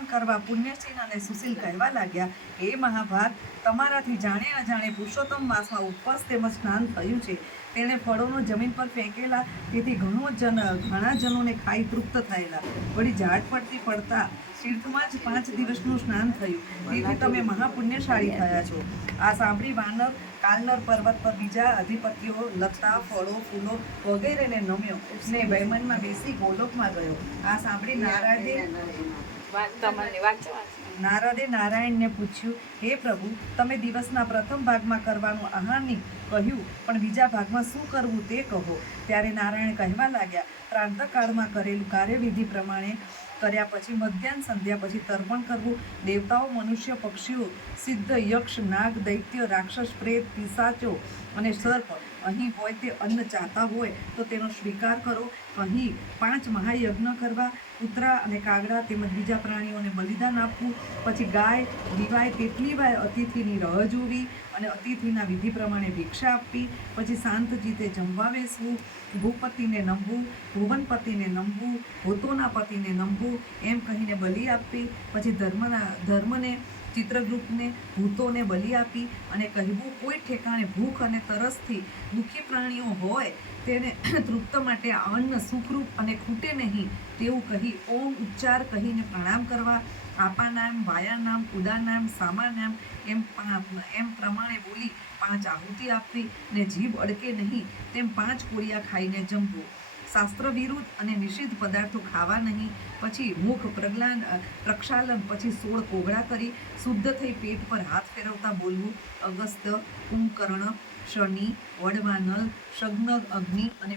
સ્નાન કરવા પુણ્યશીલ અને સુશીલ કહેવા લાગ્યા, હે મહાભાગ, તમારાથી જાણે અજાણે પુરુષોત્તમ માસમાં ઉપવાસ તેમજ સ્નાન થયું છે. તેણે ફળોનો જમીન પર ફેંકેલા, તેથી ઘણા જનોને ખાઈ તૃપ્ત થયેલા. વળી ઝાડ પરથી પડતા તીર્થમાં જ 5 દિવસનું સ્નાન થયું, તેથી તમે મહાપુણ્યશાળી થયા છો. આ સાંભળી વાનર કાલનર પર્વત પર બીજા અધિપતિઓ લતા, ફળો, ફૂલો વગેરેને નમ્યો ને વૈમનમાં બેસી ગોલોકમાં ગયો. આ સાંભળી નારદે નારાયણને પૂછ્યું, હે પ્રભુ, તમે દિવસના પ્રથમ ભાગમાં કરવાનું આહારની કહ્યું, પણ બીજા ભાગમાં શું કરવું તે કહો. ત્યારે નારાયણ કહેવા લાગ્યા, પ્રાંતકાળમાં કરેલું કાર્યવિધિ પ્રમાણે કર્યા પછી મધ્યાહન સંધ્યા પછી તર્પણ કરવું. દેવતાઓ, મનુષ્ય, પક્ષીઓ, સિદ્ધ, યક્ષ, નાગ, દૈત્ય, રાક્ષસ, પ્રેત, પિશાચો અને સર્પ અહીં હોય તે અન્ન ચાહતા હોય તો તેનો સ્વીકાર કરો. અહીં 5 મહાયજ્ઞ કરવા, કૂતરા અને કાગડા તેમજ બીજા પ્રાણીઓને બલિદાન આપવું. પછી ગાય દીવાય તેટલી વાર અતિથિની રાહ જોવી અને અતિથિના વિધિ પ્રમાણે ભિક્ષા આપવી. પછી શાંત જીતે જમવા બેસવું. ભૂપતિને નમવું, ભુવનપતિને નમવું, ભૂતોના પતિને નમવું એમ કહીને બલિ આપવી. પછી ધર્મને, ચિત્રગુપ્તને, ભૂતોને બલિ આપી અને કહેવું, કોઈ ઠેકાણે ભૂખ અને તરસથી દુઃખી પ્રાણીઓ હોય તેને તૃપ્ત માટે આ અન્ન સુખરૂપ અને ખૂટે નહીં તેવું કહી ઓમ ઉચ્ચાર કહીને પ્રણામ કરવા. આપાનામ, વાયાનામ, ઉદાનામ, સામાનામ એમ પ્રમાણે બોલી 5 આહુતિ આપવી ને જીભ અડકે નહીં તેમ 5 કોળિયા ખાઈને જમવું. શાસ્ત્ર વિરુદ્ધ અને નિષિદ્ધ પદાર્થો ખાવા નહીં. પછી મુખ પ્રક્ષાલન, પછી 16 કોગળા કરી શુદ્ધ થઈ પેટ પર હાથ ફેરવતા બોલવું, અગસ્ત્ય, કુંભકર્ણ, શનિ, વડવાનલ, શગ્ન, અગ્નિ અને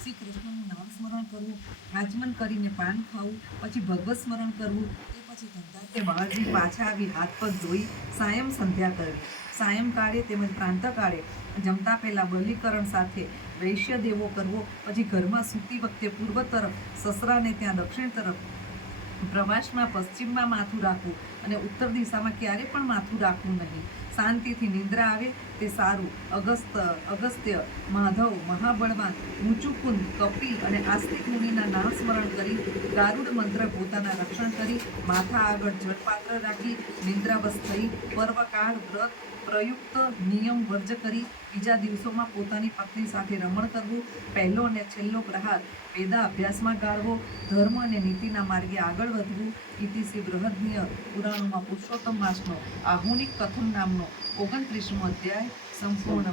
શ્રી કૃષ્ણનું નામ સ્મરણ કરવું. આચમન કરીને પાન ખાવું. પછી ભગવત સ્મરણ કરવું. તે પછી ધંધાર્થે બહાર જઈ પાછા આવી હાથ પગ ધોઈ સાયં સંધ્યા કરવી. સાયંકાળે તેમજ પ્રાંતકાળે જમતા પહેલા બલીકરણ સાથે વૈશ્ય દેવો કરવો. પછી ઘરમાં સૂતી વખતે પૂર્વ તરફ, સસરાને ત્યાં દક્ષિણ તરફ, પ્રવાસમાં પશ્ચિમમાં માથું રાખવું અને ઉત્તર દિશામાં ક્યારે પણ માથું રાખવું નહીં. શાંતિથી નિંદ્રા આવે તે સારું. અગસ્ત્ય, માધવ, મહાબળવાન, મુચુકુંદ, કપિલ અને આસ્તિક મુનિના નામ સ્મરણ કરી ગારુડ મંત્ર પોતાના રક્ષણ કરી માથા આગળ જળપાત્ર રાખી નિંદ્રાવશ થઈ પર્વકાળ વ્રત પ્રયુક્ત નિયમ વર્જ કરી બીજા દિવસોમાં પોતાની પત્ની સાથે રમણ કરવું. પહેલો અને છેલ્લો પ્રહાર વેદા અભ્યાસમાં ગાળવો. ધર્મ અને નીતિના માર્ગે આગળ વધવું. ઇતિશ્રી બૃહદનીય પુરાણોમાં પુરુષોત્તમ માસનો આહુનિક કથન નામનો 29મો અધ્યાય સંપૂર્ણ.